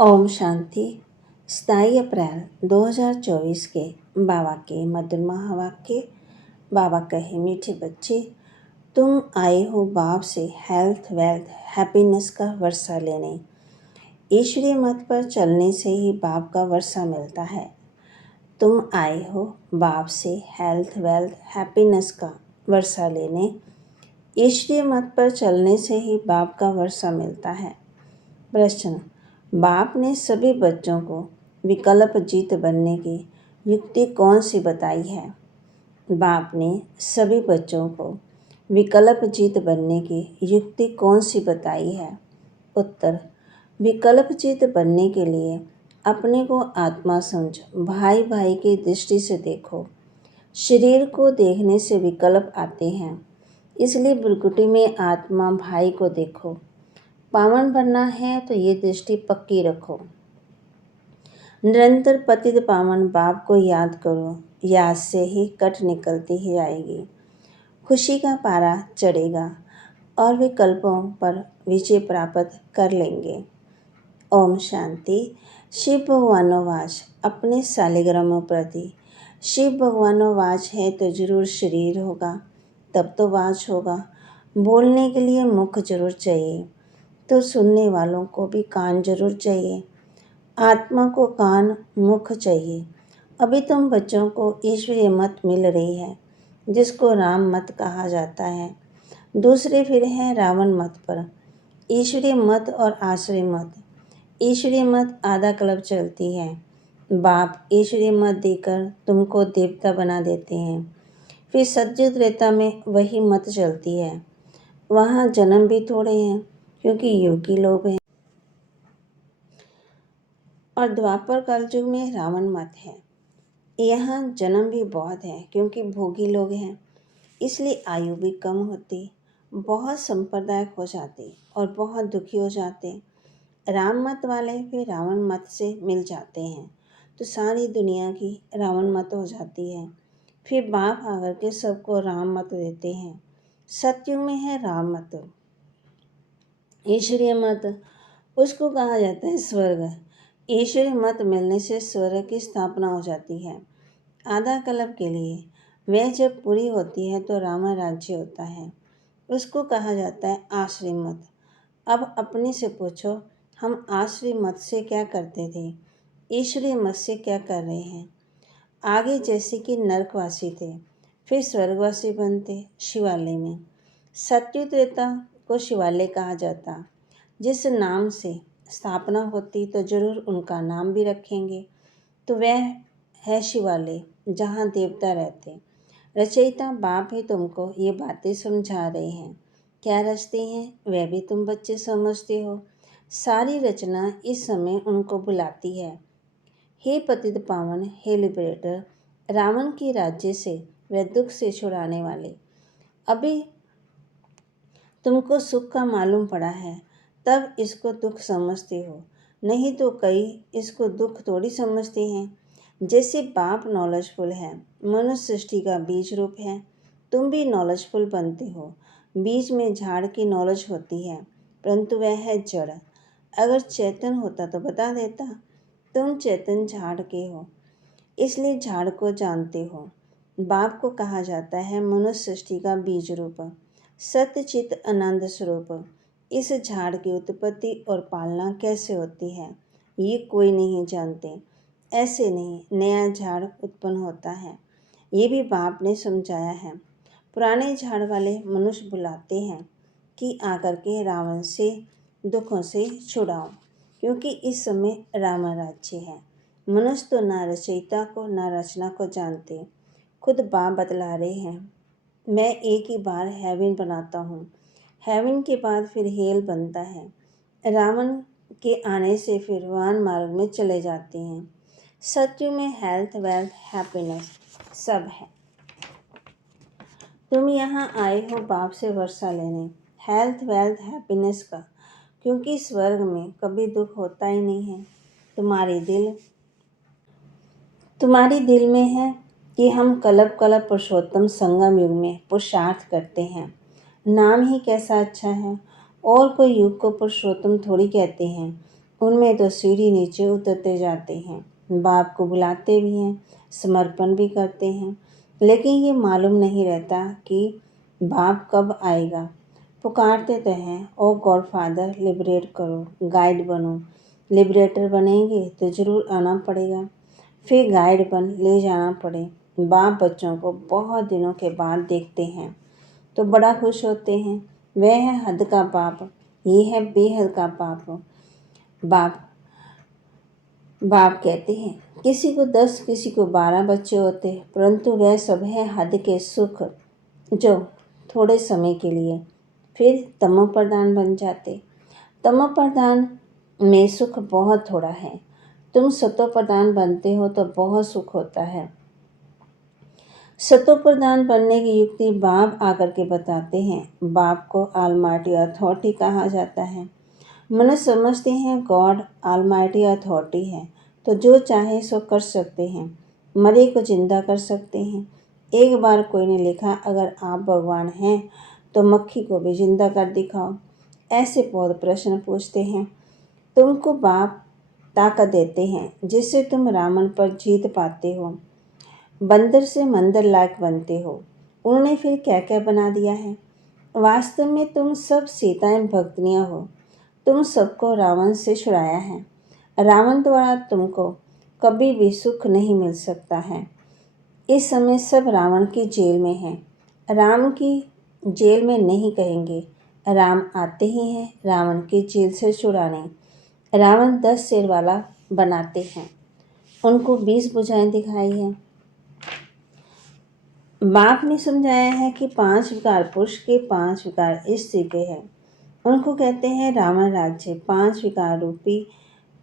ओम शांति। 27 अप्रैल 2024 के बाबा के मधुर महावाक्य। बाबा कहे, मीठे बच्चे, तुम आए हो बाप से हेल्थ वेल्थ हैप्पीनेस का वर्षा लेने। ईश्वरीय मत पर चलने से ही बाप का वर्षा मिलता है। तुम आए हो बाप से हेल्थ वेल्थ हैप्पीनेस का वर्षा लेने। ईश्वरीय मत पर चलने से ही बाप का वर्षा मिलता है। प्रश्न: बाप ने सभी बच्चों को विकल्प जीत बनने की युक्ति कौन सी बताई है? बाप ने सभी बच्चों को विकल्प जीत बनने की युक्ति कौन सी बताई है? उत्तर: विकल्प जीत बनने के लिए अपने को आत्मा समझ भाई भाई की दृष्टि से देखो। शरीर को देखने से विकल्प आते हैं, इसलिए भ्रुकुटी में आत्मा भाई को देखो। पावन बनना है तो ये दृष्टि पक्की रखो। निरंतर पतित पावन बाप को याद करो, याद से ही कट निकलती ही आएगी। खुशी का पारा चढ़ेगा और विकल्पों पर विजय प्राप्त कर लेंगे। ओम शांति। शिव भगवानोवाच अपने सालिग्रामों प्रति। शिव भगवानोवाच है तो जरूर शरीर होगा, तब तो वाच होगा। बोलने के लिए मुख जरूर चाहिए, तो सुनने वालों को भी कान जरूर चाहिए। आत्मा को कान मुख चाहिए। अभी तुम बच्चों को ईश्वरीय मत मिल रही है, जिसको राम मत कहा जाता है। दूसरे फिर है रावण मत पर। ईश्वरीय मत और आश्रय मत। ईश्वरीय मत आधा कल्प चलती है। बाप ईश्वरीय मत देकर तुमको देवता बना देते हैं। फिर सतयुग त्रेता में वही मत चलती है। वहाँ जन्म भी थोड़े हैं, क्योंकि योगी लोग हैं, और द्वापर कलयुग में रावण मत है। यहाँ जन्म भी बहुत है, क्योंकि भोगी लोग हैं, इसलिए आयु भी कम होती, बहुत संप्रदायक हो जाते और बहुत दुखी हो जाते। राम मत वाले फिर रावण मत से मिल जाते हैं, तो सारी दुनिया की रावण मत हो जाती है। फिर बाप आकर के सबको राम मत देते हैं। सतयुग में है राम मत। ईश्वरीय मत उसको कहा जाता है स्वर्ग। ईश्वरीय मत मिलने से स्वर्ग की स्थापना हो जाती है। आधा कल्प के लिए वह जब पूरी होती है तो राम राज्य होता है, उसको कहा जाता है आश्रय मत। अब अपने से पूछो, हम आश्रय मत से क्या करते थे, ईश्वरीय मत से क्या कर रहे हैं? आगे जैसे कि नरकवासी थे, फिर स्वर्गवासी बनते शिवालय में। सतयुग त्रेता को शिवालय कहा जाता। जिस नाम से स्थापना होती तो जरूर उनका नाम भी रखेंगे, तो वह है शिवालय, जहाँ देवता रहते। रचयिता बाप ही तुमको ये बातें समझा रहे हैं। क्या रचते हैं वह भी तुम बच्चे समझते हो। सारी रचना इस समय उनको बुलाती है। हे पतित पावन, हे लिबरेटर, रावण की राज्य से वह दुख से छुड़ाने वाले। अभी तुमको सुख का मालूम पड़ा है, तब इसको दुख समझते हो, नहीं तो कई इसको दुख थोड़ी समझते हैं। जैसे बाप नॉलेजफुल है, मनुष्य सृष्टि का बीज रूप है, तुम भी नॉलेजफुल बनते हो। बीज में झाड़ की नॉलेज होती है, परंतु वह है जड़। अगर चैतन्य होता तो बता देता। तुम चैतन्य झाड़ के हो, इसलिए झाड़ को जानते हो। बाप को कहा जाता है मनुष्य सृष्टि का बीज रूप, सत्य चित आनंद स्वरूप। इस झाड़ की उत्पत्ति और पालना कैसे होती है, ये कोई नहीं जानते। ऐसे नहीं नया झाड़ उत्पन्न होता है, ये भी बाप ने समझाया है। पुराने झाड़ वाले मनुष्य बुलाते हैं कि आकर के रावण से दुखों से छुड़ाओ, क्योंकि इस समय राम राज्य है। मनुष्य तो न रचयिता को न रचना को जानते। खुद बाप बतला रहे हैं, मैं एक ही बार हेवन बनाता हूँ, हेवन के बाद फिर हेल बनता है। रावण के आने से फिर वान मार्ग में चले जाते हैं। सत्युग में हेल्थ वेल्थ हैप्पीनेस सब है। तुम यहाँ आए हो बाप से वर्षा लेने, हेल्थ वेल्थ हैप्पीनेस का, क्योंकि स्वर्ग में कभी दुख होता ही नहीं है। तुम्हारी दिल में है कि हम कल्प कल्प पुरुषोत्तम संगम युग में पुरुषार्थ करते हैं। नाम ही कैसा अच्छा है, और कोई युग को पुरुषोत्तम थोड़ी कहते हैं। उनमें तो सीढ़ी नीचे उतरते जाते हैं, बाप को बुलाते भी हैं, समर्पण भी करते हैं, लेकिन ये मालूम नहीं रहता कि बाप कब आएगा। पुकारते तो हैं, ओ गॉड फादर लिबरेट करो, गाइड बनो। लिबरेटर बनेंगे तो ज़रूर आना पड़ेगा, फिर गाइड बन ले जाना पड़े। बाप बच्चों को बहुत दिनों के बाद देखते हैं तो बड़ा खुश होते हैं। वह है हद का बाप, ये है बेहद का बाप। बाप बाप कहते हैं, किसी को 10 किसी को 12 बच्चे होते, परंतु वह सब है हद के सुख जो थोड़े समय के लिए फिर तमो प्रधान बन जाते। तमो प्रधान में सुख बहुत थोड़ा है। तुम सतो प्रधान बनते हो तो बहुत सुख होता है। सतो प्रधान बनने की युक्ति बाप आकर के बताते हैं। बाप को ऑलमाइटी अथॉरिटी कहा जाता है। मनुष्य समझते हैं गॉड ऑलमाइटी अथॉरिटी है तो जो चाहे सो कर सकते हैं, मरे को जिंदा कर सकते हैं। एक बार कोई ने लिखा, अगर आप भगवान हैं तो मक्खी को भी जिंदा कर दिखाओ। ऐसे बहुत प्रश्न पूछते हैं। तुमको बाप ताकत देते हैं जिससे तुम रावण पर जीत पाते हो, बंदर से मंदिर लायक बनते हो। उन्होंने फिर क्या क्या बना दिया है। वास्तव में तुम सब सीताएं भक्तनियाँ हो। तुम सबको रावण से छुड़ाया है। रावण द्वारा तुमको कभी भी सुख नहीं मिल सकता है। इस समय सब रावण की जेल में हैं। राम की जेल में नहीं कहेंगे, राम आते ही हैं रावण की जेल से छुड़ाने। रावण 10 सिर वाला बनाते हैं, उनको 20 भुजाएं दिखाई हैं। बाप ने समझाया है कि 5 विकार पुरुष के, 5 विकार स्त्री के हैं। उनको कहते हैं रावण राज्य, 5 विकार रूपी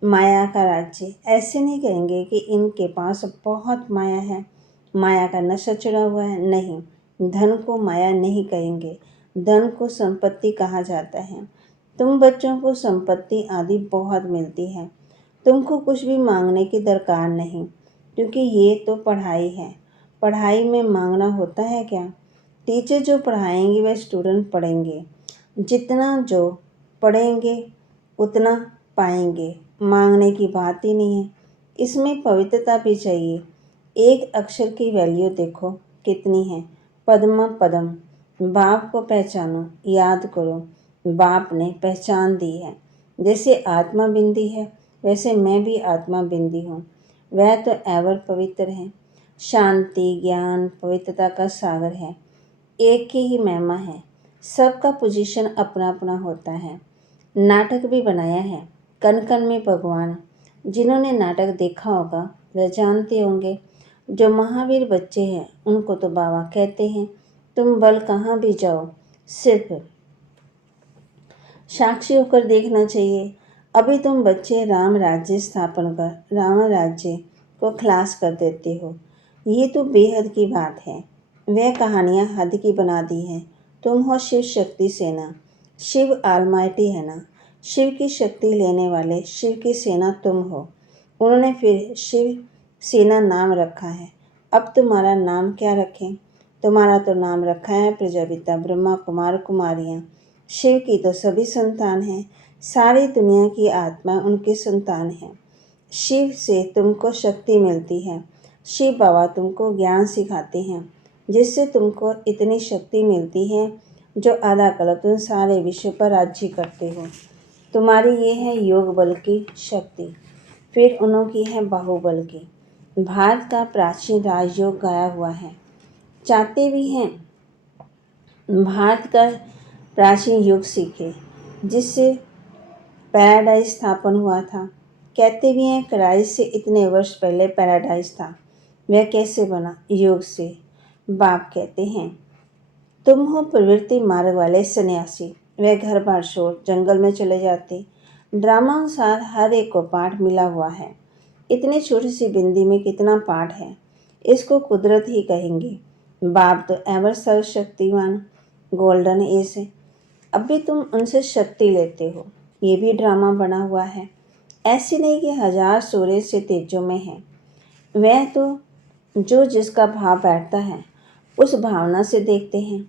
माया का राज्य। ऐसे नहीं कहेंगे कि इनके पास बहुत माया है, माया का नशा चढ़ा हुआ है। नहीं, धन को माया नहीं कहेंगे, धन को संपत्ति कहा जाता है। तुम बच्चों को संपत्ति आदि बहुत मिलती है, तुमको कुछ भी मांगने की दरकार नहीं, क्योंकि ये तो पढ़ाई है। पढ़ाई में मांगना होता है क्या? टीचर जो पढ़ाएंगे वह स्टूडेंट पढ़ेंगे, जितना जो पढ़ेंगे उतना पाएंगे। मांगने की बात ही नहीं है। इसमें पवित्रता भी चाहिए। एक अक्षर की वैल्यू देखो कितनी है। पद्म पदम। बाप को पहचानो, याद करो, बाप ने पहचान दी है। जैसे आत्मा बिंदी है वैसे मैं भी आत्मा बिंदी हूँ। वह तो एवर पवित्र है, शांति ज्ञान पवित्रता का सागर है। एक की ही महिमा है, सबका पोजीशन अपना अपना होता है। नाटक भी बनाया है, कण कण में भगवान। जिन्होंने नाटक देखा होगा वह जानते होंगे। जो महावीर बच्चे हैं उनको तो बाबा कहते हैं, तुम बल कहाँ भी जाओ, सिर्फ साक्षी होकर देखना चाहिए। अभी तुम बच्चे राम राज्य स्थापन कर रावण राज्य को खलास कर देते हो। ये तो बेहद की बात है। वह कहानियाँ हद की बना दी हैं। तुम हो शिव शक्ति सेना। शिव ऑलमाइटी है ना, शिव की शक्ति लेने वाले शिव की सेना तुम हो। उन्होंने फिर शिव सेना नाम रखा है। अब तुम्हारा नाम क्या रखें? तुम्हारा तो नाम रखा है प्रजापिता ब्रह्मा कुमार कुमारियाँ। शिव की तो सभी संतान हैं, सारी दुनिया की आत्मा उनकी संतान है। शिव से तुमको शक्ति मिलती है। शिव बाबा तुमको ज्ञान सिखाते हैं, जिससे तुमको इतनी शक्ति मिलती है जो आधा कल्प तुम सारे विश्व पर राज्य करते हो। तुम्हारी ये है योग बल की शक्ति, फिर उन्हों की है बाहुबल की। भारत का प्राचीन राजयोग गाया हुआ है। चाहते भी हैं भारत का प्राचीन युग सीखे, जिससे पैराडाइज स्थापन हुआ था। कहते भी हैं क्राइस्ट से इतने वर्ष पहले पैराडाइज था। वह कैसे बना? योग से। बाप कहते हैं, तुम हो प्रवृत्ति मार्ग वाले सन्यासी। वह घर बार छोड़ जंगल में चले जाते। ड्रामा अनुसार हर एक को पाठ मिला हुआ है। इतनी छोटी सी बिंदी में कितना पाठ है, इसको कुदरत ही कहेंगे। बाप तो एवर सर्वशक्तिवान गोल्डन एज है। अब भी तुम उनसे शक्ति लेते हो। ये भी ड्रामा बना हुआ है। ऐसे नहीं कि 1000 सूर्य से तेजों में है। वह तो जो जिसका भाव बैठता है उस भावना से देखते हैं।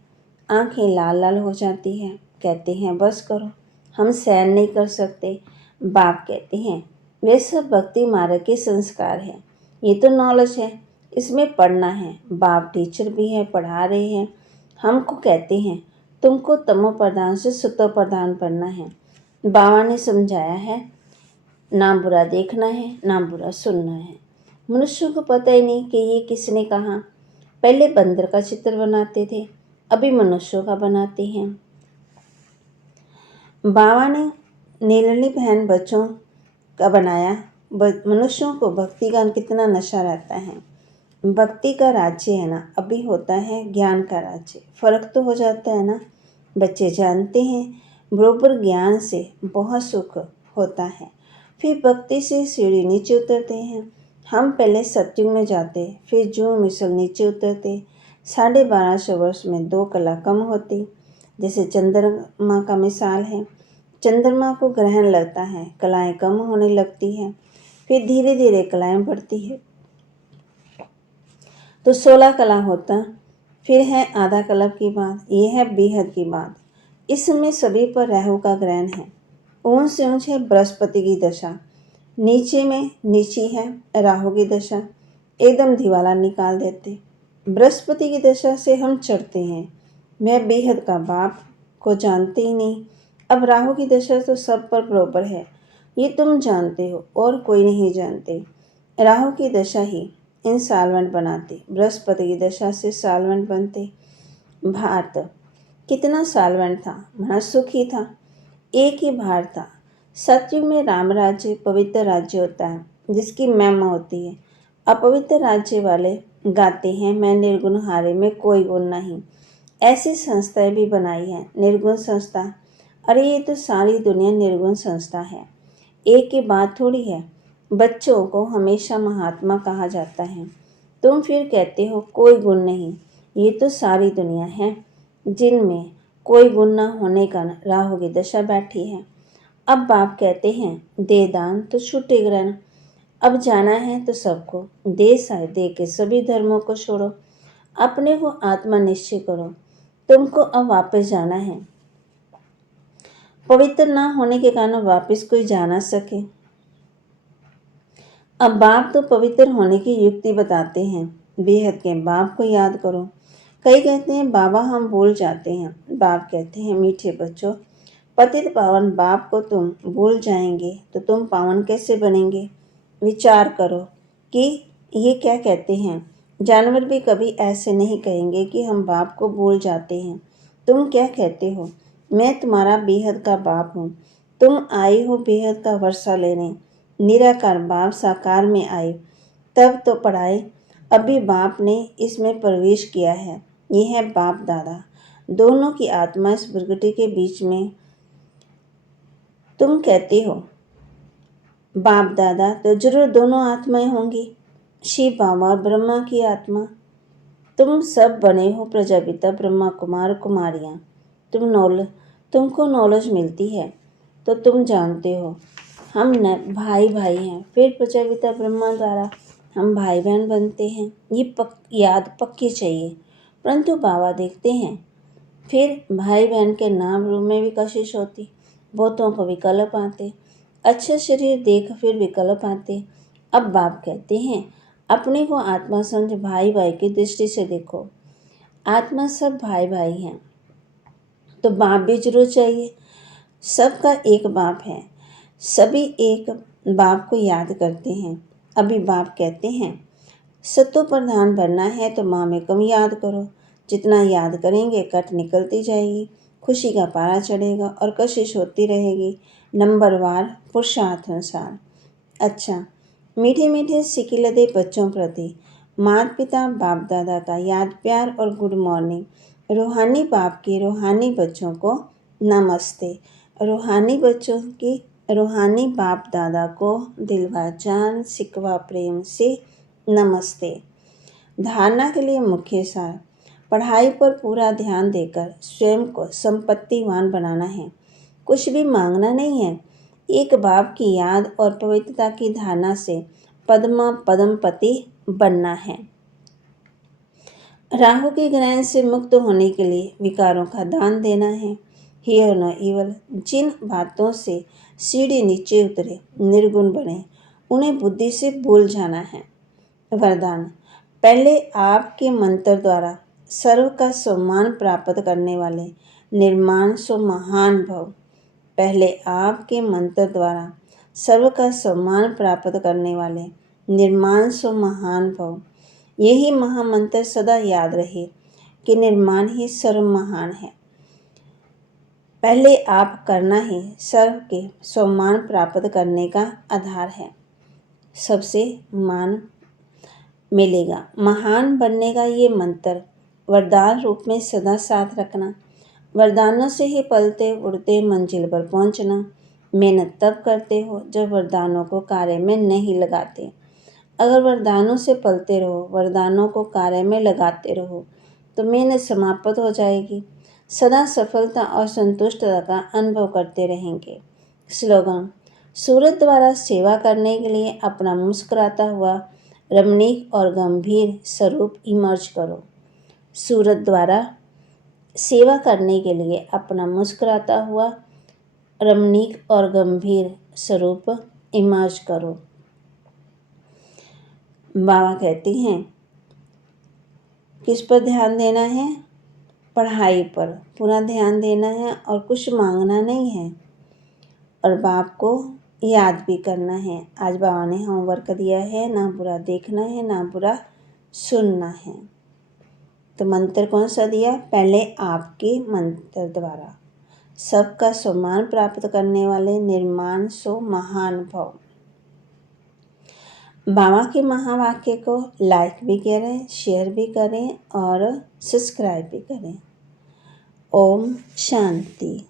आंखें लाल लाल हो जाती हैं, कहते हैं बस करो, हम सहन नहीं कर सकते। बाप कहते हैं, वे सब भक्ति मार्ग के संस्कार हैं। ये तो नॉलेज है, इसमें पढ़ना है। बाप टीचर भी है, पढ़ा रहे हैं। हमको कहते हैं तुमको तमो प्रधान से सतो प्रधान बनना है। बाबा ने समझाया है, ना बुरा देखना है, ना बुरा सुनना है। मनुष्यों को पता ही नहीं कि ये किसने कहा। पहले बंदर का चित्र बनाते थे, अभी मनुष्यों का बनाते हैं। बाबा ने नीलनी बहन बच्चों का बनाया। मनुष्यों को भक्ति का कितना नशा रहता है। भक्ति का राज्य है ना, अभी होता है ज्ञान का राज्य। फर्क तो हो जाता है ना। बच्चे जानते हैं बरोबर ज्ञान से बहुत सुख होता है। फिर भक्ति से सीढ़ी नीचे उतरते हैं। हम पहले सत्युग में जाते, फिर जो मिसल नीचे उतरते। 1250 वर्ष में 2 कला कम होती। जैसे चंद्रमा का मिसाल है, चंद्रमा को ग्रहण लगता है, कलाएं कम होने लगती हैं, फिर धीरे धीरे कलाएं बढ़ती है तो 16 कला होता। फिर है आधा कल्प की बात, यह है बेहद की बात। इसमें सभी पर राहु का ग्रहण है। ऊंच से ऊंच है बृहस्पति की दशा, नीचे में नीची है राहु की दशा। एकदम दिवाला निकाल देते। बृहस्पति की दशा से हम चढ़ते हैं। मैं बेहद का बाप को जानते ही नहीं। अब राहु की दशा तो सब पर बरोबर है, ये तुम जानते हो और कोई नहीं जानते। राहु की दशा ही इंसॉल्वेंट बनाती, बृहस्पति की दशा से सॉल्वेंट बनते। भारत कितना सॉल्वेंट था, बड़ा सुखी था, एक ही भारत था। सतयुग में राम राज्य पवित्र राज्य होता है, जिसकी महिमा होती है। अपवित्र राज्य वाले गाते हैं, मैं निर्गुण हारे में कोई गुण नहीं। ऐसी संस्थाएं भी बनाई हैं, निर्गुण संस्था। अरे ये तो सारी दुनिया निर्गुण संस्था है, एक की बात थोड़ी है। बच्चों को हमेशा महात्मा कहा जाता है, तुम फिर कहते हो कोई गुण नहीं। ये तो सारी दुनिया है जिनमें कोई गुण न होने का राहु की दशा बैठी है। अब बाप कहते हैं दे दान तो छूटे ग्रहण। अब जाना है तो सबको दे साय दे के सभी धर्मों को छोड़ो, अपने को आत्मा निश्चय करो। तुमको अब वापस जाना है। पवित्र ना होने के कारण वापस कोई जा ना सके। अब बाप तो पवित्र होने की युक्ति बताते हैं। बेहद के बाप को याद करो। कई कहते हैं बाबा हम भूल जाते हैं। बाप कहते हैं मीठे बच्चों, पतित पावन बाप को तुम भूल जाएंगे तो तुम पावन कैसे बनेंगे। विचार करो कि ये क्या कहते हैं। जानवर भी कभी ऐसे नहीं कहेंगे कि हम बाप को भूल जाते हैं। तुम क्या कहते हो, मैं तुम्हारा बेहद का बाप हूँ। तुम आए हो बेहद का वर्षा लेने। निराकार बाप साकार में आए तब तो पढ़ाए। अभी बाप ने इसमें प्रवेश किया है। ये है बाप दादा, दोनों की आत्मा इस प्रकृति के बीच में। तुम कहते हो बाप दादा, तो जरूर दोनों आत्माएं होंगी, शिव बाबा और ब्रह्मा की आत्मा। तुम सब बने हो प्रजापिता ब्रह्मा कुमार कुमारियाँ। तुमको नॉलेज मिलती है तो तुम जानते हो हम न भाई भाई हैं। फिर प्रजापिता ब्रह्मा द्वारा हम भाई बहन बनते हैं। ये याद पक्की चाहिए। परंतु बाबा देखते हैं फिर भाई बहन के नाम रूप में भी कशिश होती, बहुतों को विकल्प आते, अच्छा शरीर देख फिर विकल्प आते। अब बाप कहते हैं अपने को आत्मा समझ भाई भाई की दृष्टि से देखो। आत्मा सब भाई भाई हैं तो बाप भी जरूर चाहिए। सबका एक बाप है, सभी एक बाप को याद करते हैं। अभी बाप कहते हैं सत्व प्रधान बनना है तो माँ में कम याद करो। जितना याद करेंगे कट निकलती जाएगी, खुशी का पारा चढ़ेगा और कशिश होती रहेगी नंबरवार पुरुषार्थ अनुसार। अच्छा, मीठे मीठे सिकिलदे बच्चों प्रति माता पिता बाप दादा का याद प्यार और गुड मॉर्निंग। रूहानी बाप के रूहानी बच्चों को नमस्ते। रूहानी बच्चों की रूहानी बाप दादा को दिलवा जान सिकवा प्रेम से नमस्ते। धारणा के लिए मुख्य सार, पढ़ाई पर पूरा ध्यान देकर स्वयं को संपत्तिवान बनाना है। कुछ भी मांगना नहीं है, एक बाप की याद और पवित्रता की धारणा से पद्मपति बनना है। राहु के ग्रहण से मुक्त होने के लिए विकारों का दान देना है। हियर नो इवल, जिन बातों से सीढ़ी नीचे उतरे, निर्गुण बने, उन्हें बुद्धि से भूल जाना है। वरदान। पहले आपके मंत्र द्वारा सर्व का सम्मान प्राप्त करने वाले निर्माण सो महान भव। पहले आपके मंत्र द्वारा सर्व का सम्मान प्राप्त करने वाले निर्माण सो महान भव। यही महामंत्र सदा याद रहे कि निर्माण ही सर्व महान है। पहले आप करना ही सर्व के सम्मान प्राप्त करने का आधार है। सबसे मान मिलेगा। महान बनने का ये मंत्र वरदान रूप में सदा साथ रखना। वरदानों से ही पलते उड़ते मंजिल पर पहुंचना। मेहनत तब करते हो जब वरदानों को कार्य में नहीं लगाते। अगर वरदानों से पलते रहो, वरदानों को कार्य में लगाते रहो तो मेहनत समाप्त हो जाएगी। सदा सफलता और संतुष्टता का अनुभव करते रहेंगे। स्लोगन। सूरत द्वारा सेवा करने के लिए अपना मुस्कुराता हुआ रमणीक और गंभीर स्वरूप इमर्ज करो। सूरत द्वारा सेवा करने के लिए अपना मुस्कुराता हुआ रमणीक और गंभीर स्वरूप इमर्ज करो। बाबा कहती हैं किस पर ध्यान देना है? पढ़ाई पर पूरा ध्यान देना है और कुछ मांगना नहीं है, और बाप को याद भी करना है। आज बाबा ने होमवर्क दिया है, ना बुरा देखना है ना बुरा सुनना है। तो मंत्र कौन सा दिया? पहले आपके मंत्र द्वारा सबका सम्मान प्राप्त करने वाले निर्माण सो महान भव। बाबा के महावाक्य को लाइक भी करें, शेयर भी करें और सब्सक्राइब भी करें। ओम शांति।